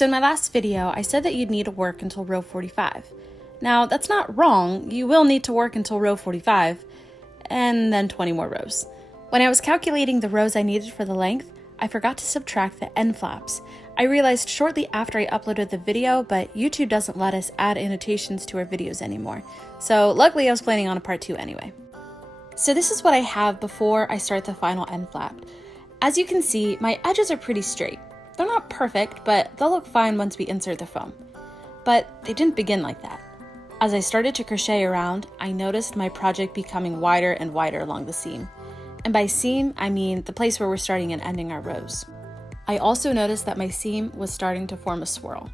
So in my last video, I said that you'd need to work until row 45. Now, that's not wrong. You will need to work until row 45, and then 20 more rows. When I was calculating the rows I needed for the length, I forgot to subtract the end flaps. I realized shortly after I uploaded the video, but YouTube doesn't let us add annotations to our videos anymore. So luckily I was planning on a part 2 anyway. So this is what I have before I start the final end flap. As you can see, my edges are pretty straight. They're not perfect, but they'll look fine once we insert the foam. But they didn't begin like that. As I started to crochet around, I noticed my project becoming wider and wider along the seam. And by seam, I mean the place where we're starting and ending our rows. I also noticed that my seam was starting to form a swirl.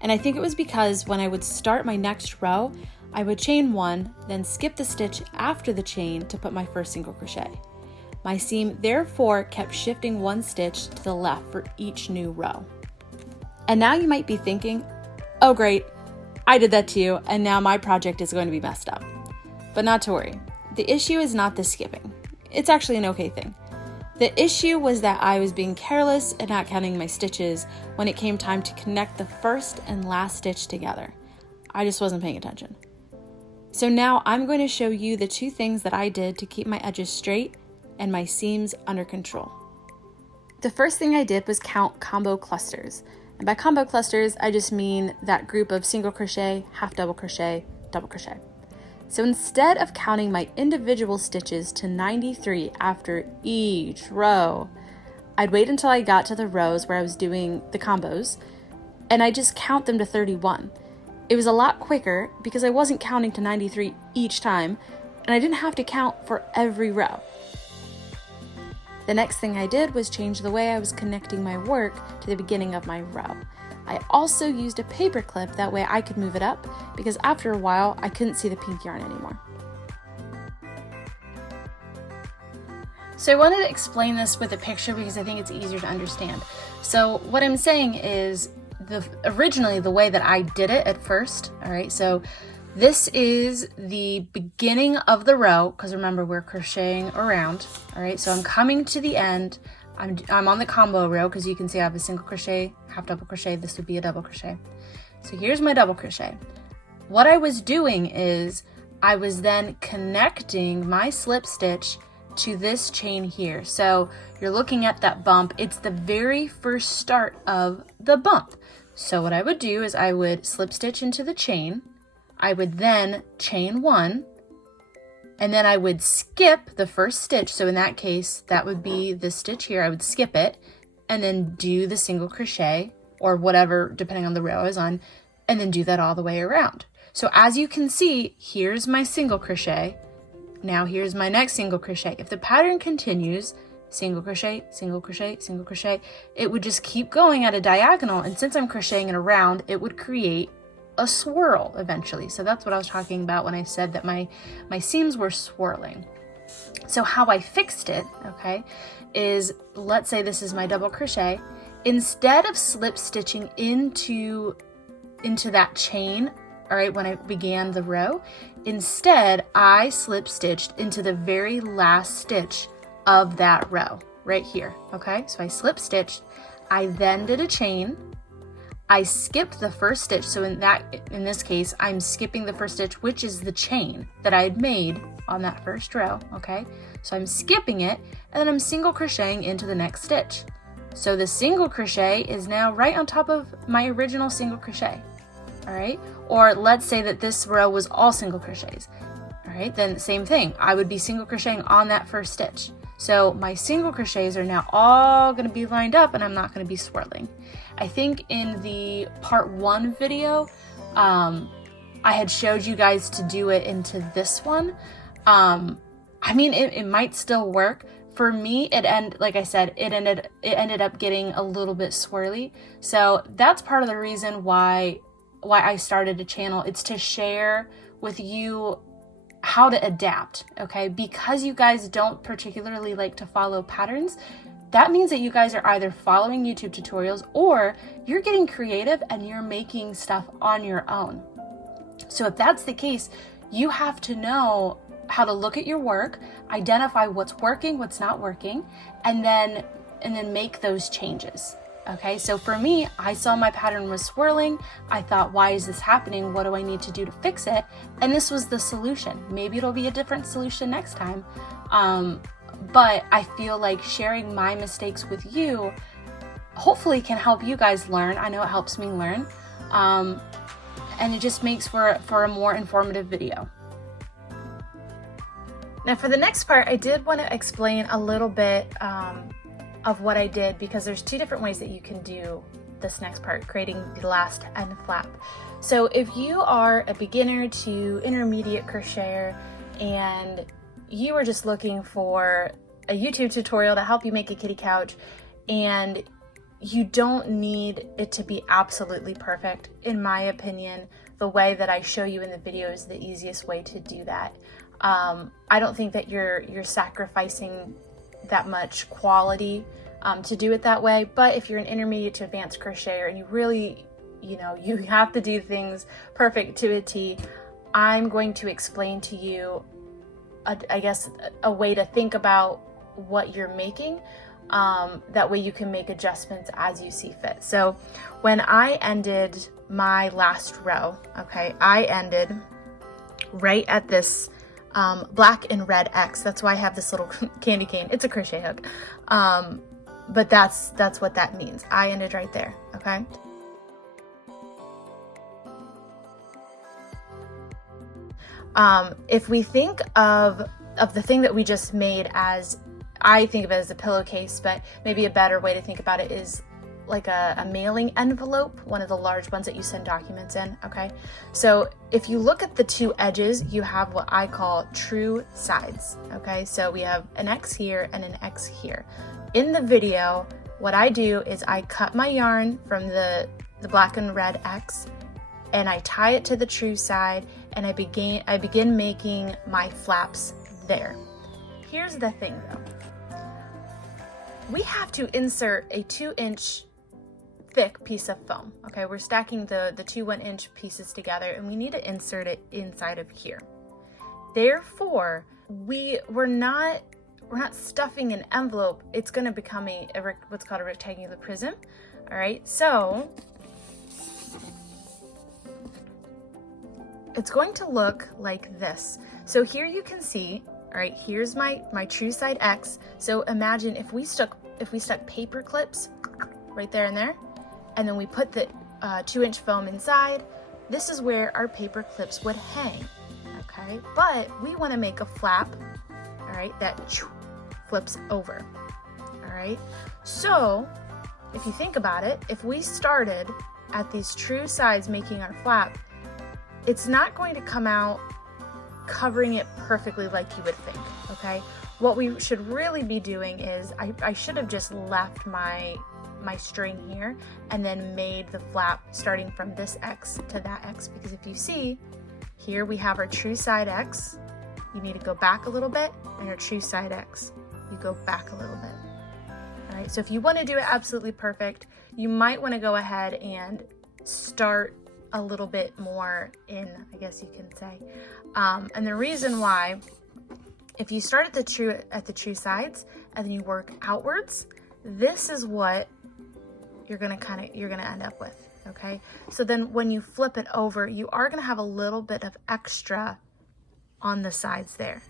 And I think it was because when I would start my next row, I would chain one, then skip the stitch after the chain to put my first single crochet. My seam therefore kept shifting one stitch to the left for each new row. And now you might be thinking, oh great, I did that too, and now my project is going to be messed up. But not to worry, the issue is not the skipping. It's actually an okay thing. The issue was that I was being careless and not counting my stitches when it came time to connect the first and last stitch together. I just wasn't paying attention. So now I'm going to show you the two things that I did to keep my edges straight and my seams under control. The first thing I did was count combo clusters. And by combo clusters, I just mean that group of single crochet, half double crochet, double crochet. So instead of counting my individual stitches to 93 after each row, I'd wait until I got to the rows where I was doing the combos, and I just count them to 31. It was a lot quicker because I wasn't counting to 93 each time, and I didn't have to count for every row. The next thing I did was change the way I was connecting my work to the beginning of my row. I also used a paper clip, that way I could move it up, because after a while I couldn't see the pink yarn anymore. So I wanted to explain this with a picture because I think it's easier to understand. So what I'm saying is, originally the way that I did it at first, all right, so this is the beginning of the row, because remember we're crocheting around, all right, so I'm coming to the end. I'm on the combo row because you can see I have a single crochet, half double crochet, this would be a double crochet. So here's my double crochet. What I was doing is I was then connecting my slip stitch to this chain here. So you're looking at that bump, it's the very first start of the bump. So what I would do is I would slip stitch into the chain, I would then chain one, and then I would skip the first stitch. So in that case, that would be this stitch here. I would skip it and then do the single crochet or whatever, depending on the row I was on, and then do that all the way around. So as you can see, here's my single crochet. Now here's my next single crochet. If the pattern continues, single crochet, single crochet, single crochet, it would just keep going at a diagonal. And since I'm crocheting it around, it would create a swirl eventually. So that's what I was talking about when I said that my seams were swirling. So how I fixed it, okay, is, let's say this is my double crochet. Instead of slip stitching into that chain, all right, when I began the row, instead I slip stitched into the very last stitch of that row right here, okay? So I slip stitched, I then did a chain, I skipped the first stitch, so in this case, I'm skipping the first stitch, which is the chain that I had made on that first row, okay? So I'm skipping it, and then I'm single crocheting into the next stitch. So the single crochet is now right on top of my original single crochet, all right? Or let's say that this row was all single crochets, all right? Then same thing, I would be single crocheting on that first stitch. So my single crochets are now all gonna be lined up and I'm not gonna be swirling. I think in the part 1 video, I had showed you guys to do it into this one. I mean, it might still work. For me, like I said, it ended up getting a little bit swirly. So that's part of the reason why I started a channel. It's to share with you how to adapt, okay? Because you guys don't particularly like to follow patterns, that means that you guys are either following YouTube tutorials or you're getting creative and you're making stuff on your own. So if that's the case, you have to know how to look at your work, identify what's working, what's not working, and then make those changes. Okay, so for me, I saw my pattern was swirling. I thought, why is this happening? What do I need to do to fix it? And this was the solution. Maybe it'll be a different solution next time. But I feel like sharing my mistakes with you hopefully can help you guys learn. I know it helps me learn. And it just makes for a more informative video. Now for the next part, I did want to explain a little bit of what I did, because there's two different ways that you can do this next part, creating the last end flap. So if you are a beginner to intermediate crocheter and you are just looking for a YouTube tutorial to help you make a kitty couch, and you don't need it to be absolutely perfect, in my opinion, the way that I show you in the video is the easiest way to do that. I don't think that you're sacrificing that much quality to do it that way, but if you're an intermediate to advanced crocheter and you really, you have to do things perfect to a T, I'm going to explain to you, I guess, a way to think about what you're making. That way you can make adjustments as you see fit. So when I ended my last row, okay, I ended right at this black and red X. That's why I have this little candy cane. It's a crochet hook. But that's what that means. I ended right there, okay? If we think of the thing that we just made as, I think of it as a pillowcase, but maybe a better way to think about it is like a mailing envelope, one of the large ones that you send documents in, okay? So if you look at the two edges, you have what I call true sides, okay? So we have an X here and an X here. In the video, what I do is I cut my yarn from the black and red X, and I tie it to the true side, and I begin making my flaps there. Here's the thing though. We have to insert a 2-inch thick piece of foam. Okay, we're stacking the two 1-inch pieces together, and we need to insert it inside of here. Therefore, we're not stuffing an envelope. It's going to become what's called a rectangular prism. All right, so it's going to look like this. So here you can see, all right, here's my true side X. So imagine if we stuck paper clips right there and there, and then we put the 2-inch foam inside, this is where our paper clips would hang, okay? But we want to make a flap, all right, that flips over, all right? So if you think about it, if we started at these true sides making our flap, it's not going to come out covering it perfectly like you would think, okay? What we should really be doing is, I should have just left my string here and then made the flap starting from this X to that X, because if you see, here we have our true side X, you need to go back a little bit, and your true side X, you go back a little bit. All right, so if you want to do it absolutely perfect, you might want to go ahead and start a little bit more in, I guess you can say. And the reason why, if you start at the true sides and then you work outwards, this is what you're gonna end up with, okay? So then when you flip it over, you are gonna have a little bit of extra on the sides there,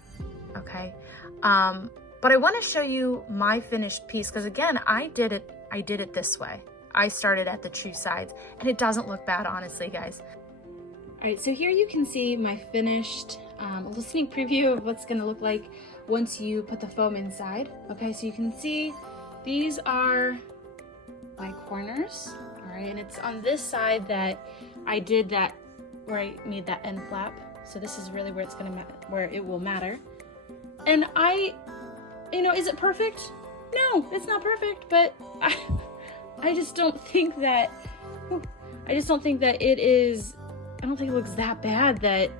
okay? But I wanna show you my finished piece, because again, I did it this way. I started at the true sides, and it doesn't look bad, honestly, guys. All right, so here you can see my finished, a little sneak preview of what's gonna look like once you put the foam inside. Okay, so you can see these are my corners, all right, and it's on this side that I did that, where I made that end flap. So this is really where where it will matter. And is it perfect? No, it's not perfect, but I just don't think that it is. I don't think it looks that bad that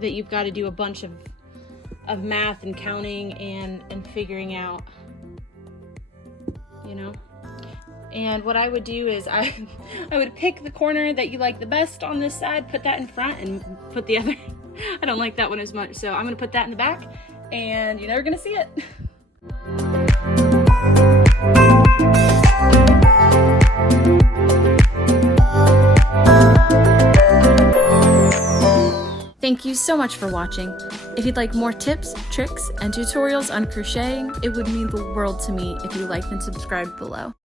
you've got to do a bunch of math and counting and figuring out, And what I would do is I would pick the corner that you like the best on this side, put that in front, and put the other. I don't like that one as much, so I'm gonna put that in the back, and you're never gonna see it. Thank you so much for watching. If you'd like more tips, tricks, and tutorials on crocheting, it would mean the world to me if you liked and subscribed below.